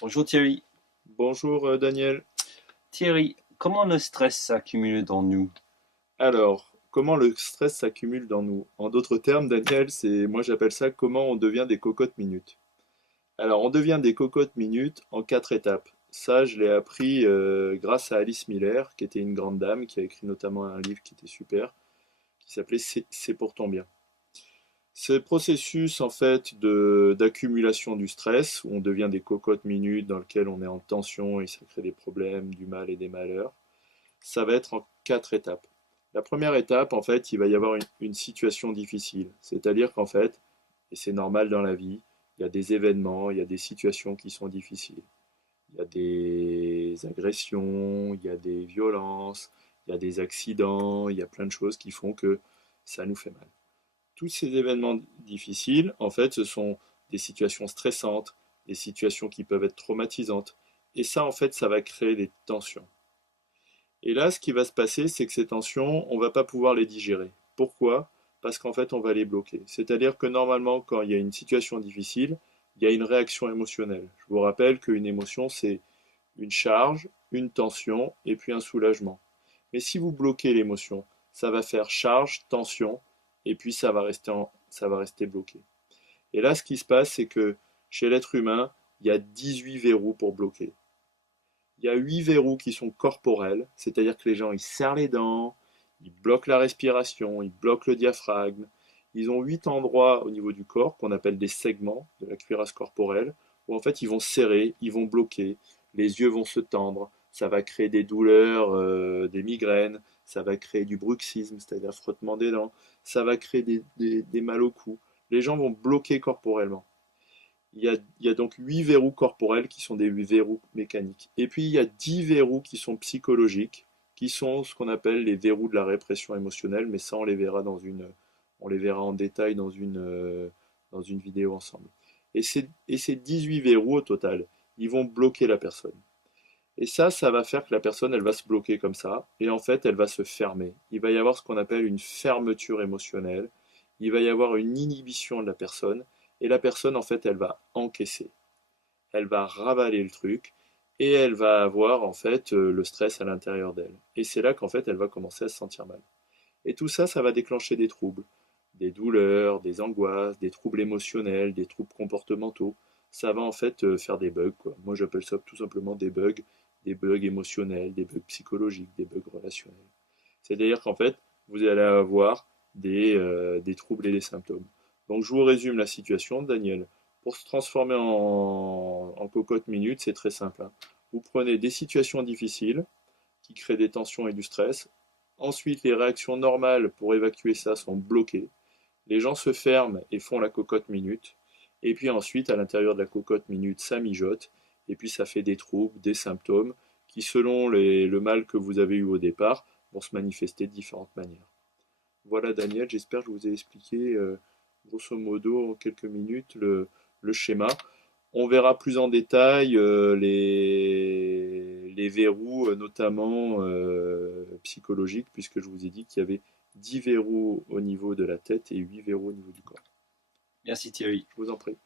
Bonjour Thierry. Bonjour Daniel. Thierry, comment le stress s'accumule dans nous? Alors, comment le stress s'accumule dans nous? En d'autres termes, Daniel, moi j'appelle ça comment on devient des cocottes minutes. Alors, on devient des cocottes minutes en 4 étapes. Ça, je l'ai appris grâce à Alice Miller, qui était une grande dame, qui a écrit notamment un livre qui était super, qui s'appelait C'est pour ton bien. Ce processus en fait d'accumulation du stress, où on devient des cocottes minutes dans lequel on est en tension et ça crée des problèmes, du mal et des malheurs. Ça va être en 4 étapes. La première étape, en fait, il va y avoir une situation difficile. C'est-à-dire qu'en fait, et c'est normal dans la vie, il y a des événements, il y a des situations qui sont difficiles. Il y a des agressions, il y a des violences, il y a des accidents, il y a plein de choses qui font que ça nous fait mal. Tous ces événements difficiles, en fait, ce sont des situations stressantes, des situations qui peuvent être traumatisantes. Et ça, en fait, ça va créer des tensions. Et là, ce qui va se passer, c'est que ces tensions, on ne va pas pouvoir les digérer. Pourquoi? Parce qu'en fait, on va les bloquer. C'est-à-dire que normalement, quand il y a une situation difficile, il y a une réaction émotionnelle. Je vous rappelle qu'une émotion, c'est une charge, une tension et puis un soulagement. Mais si vous bloquez l'émotion, ça va faire charge, tension, et puis ça va rester bloqué. Et là, ce qui se passe, c'est que chez l'être humain, il y a 18 verrous pour bloquer. Il y a 8 verrous qui sont corporels, c'est-à-dire que les gens ils serrent les dents, ils bloquent la respiration, ils bloquent le diaphragme. Ils ont 8 endroits au niveau du corps qu'on appelle des segments de la cuirasse corporelle, où en fait ils vont serrer, ils vont bloquer, les yeux vont se tendre, ça va créer des douleurs, des migraines, ça va créer du bruxisme, c'est-à-dire frottement des dents, ça va créer des mal au cou. Les gens vont bloquer corporellement. Il y a donc 8 verrous corporels qui sont des verrous mécaniques. Et puis il y a 10 verrous qui sont psychologiques, qui sont ce qu'on appelle les verrous de la répression émotionnelle, mais ça on les verra en détail dans une vidéo ensemble. Et ces 18 verrous au total, ils vont bloquer la personne. Et ça va faire que la personne, elle va se bloquer comme ça, et en fait, elle va se fermer. Il va y avoir ce qu'on appelle une fermeture émotionnelle, il va y avoir une inhibition de la personne, et la personne, en fait, elle va encaisser. Elle va ravaler le truc, et elle va avoir, en fait, le stress à l'intérieur d'elle. Et c'est là qu'en fait, elle va commencer à se sentir mal. Et tout ça, ça va déclencher des troubles, des douleurs, des angoisses, des troubles émotionnels, des troubles comportementaux. Ça va en fait faire des bugs, quoi. Moi, j'appelle ça tout simplement des bugs émotionnels, des bugs psychologiques, des bugs relationnels. C'est-à-dire qu'en fait, vous allez avoir des troubles et des symptômes. Donc, je vous résume la situation, Daniel. Pour se transformer en cocotte minute, c'est très simple, hein. Vous prenez des situations difficiles, qui crée des tensions et du stress. Ensuite, les réactions normales pour évacuer ça sont bloquées. Les gens se ferment et font la cocotte minute. Et puis ensuite, à l'intérieur de la cocotte minute, ça mijote. Et puis ça fait des troubles, des symptômes qui, selon le mal que vous avez eu au départ, vont se manifester de différentes manières. Voilà Daniel, j'espère que je vous ai expliqué grosso modo en quelques minutes le schéma. On verra plus en détail les verrous, notamment psychologiques, puisque je vous ai dit qu'il y avait 10 verrous au niveau de la tête et 8 verrous au niveau du corps. Merci Thierry. Je vous en prie.